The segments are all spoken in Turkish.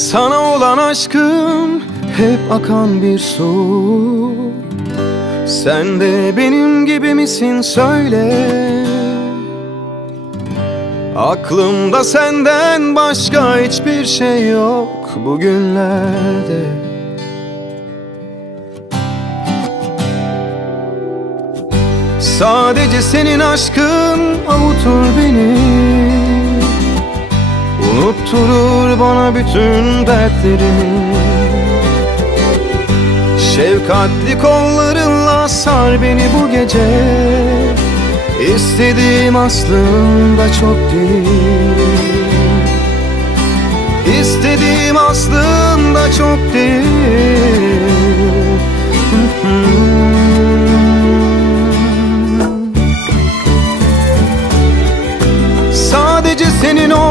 Sana olan aşkım hep akan bir su. Sen de benim gibi misin söyle. Aklımda senden başka hiçbir şey yok bugünlerde. Sadece senin aşkın avutur beni Unutturur bana bütün dertlerimi Şefkatli kollarınla sar beni bu gece. İstediğim aslında çok değil. İstediğim aslında çok değil. Sadece senin olmak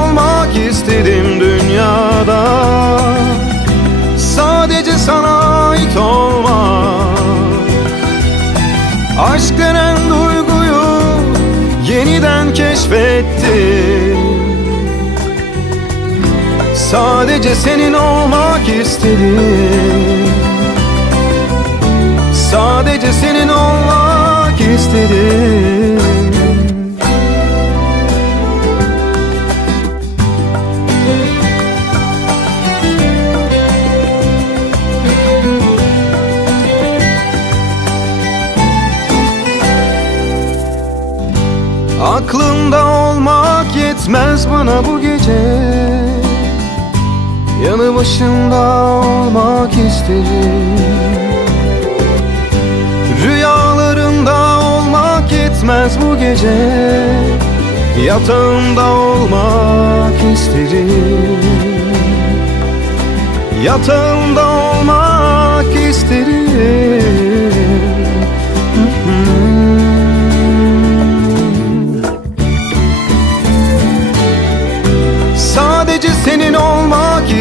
istedim dünyada. Sadece sana ait olmak. Aşk denen duyguyu yeniden keşfettim. Sadece senin olmak istedim. Sadece senin olmak istedim Aklımda olmak yetmez bana bu gece. Yanı başımda olmak isterim Rüyalarımda olmak yetmez bu gece. Yatağımda olmak isterim Yatağımda olmak isterim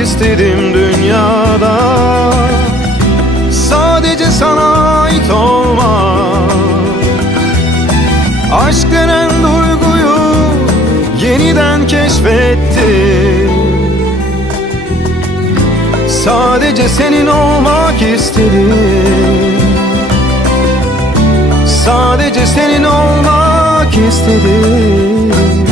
istedim dünyada. Sadece sana ait olmak. Aşk denen duyguyu yeniden keşfettim. Sadece senin olmak istedim. Sadece senin olmak istedim